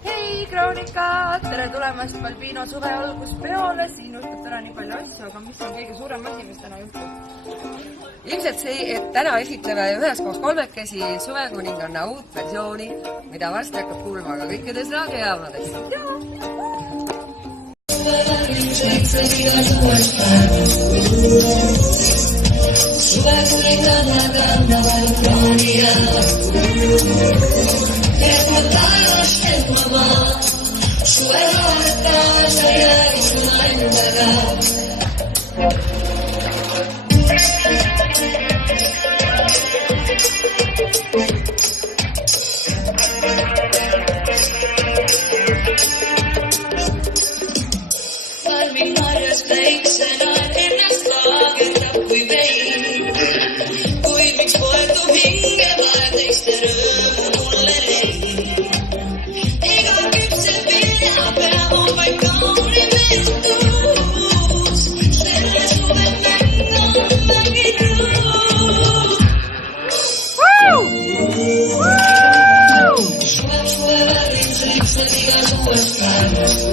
Hei Kroonika, tere tulemast Balbino suve alguspeole, siin juhtub täna nii palju asju, aga mis on kõige suurem asi, mis täna juhtub? Ilmselt see, et täna esitleme üheskoos kolmekesi Suvekuninganna uut versiooni, mida varsti hakkab kuulma ka kõikides raadiojaamades. Suvekuninganna kannavad kroonia. Et ma taevas, et ma maa, suve vahetaa, sa jäägi suna endaga. Valmin marjas väiksena ennast laagertab kui vein. Kuid miks poetub hinge vahe teiste rõõmu mulle lein. Ega küpse vilja peab on vaid kaunim eestuus. Selle suve mäng on mänginud. Suve värvimiseks on igas uues päevas.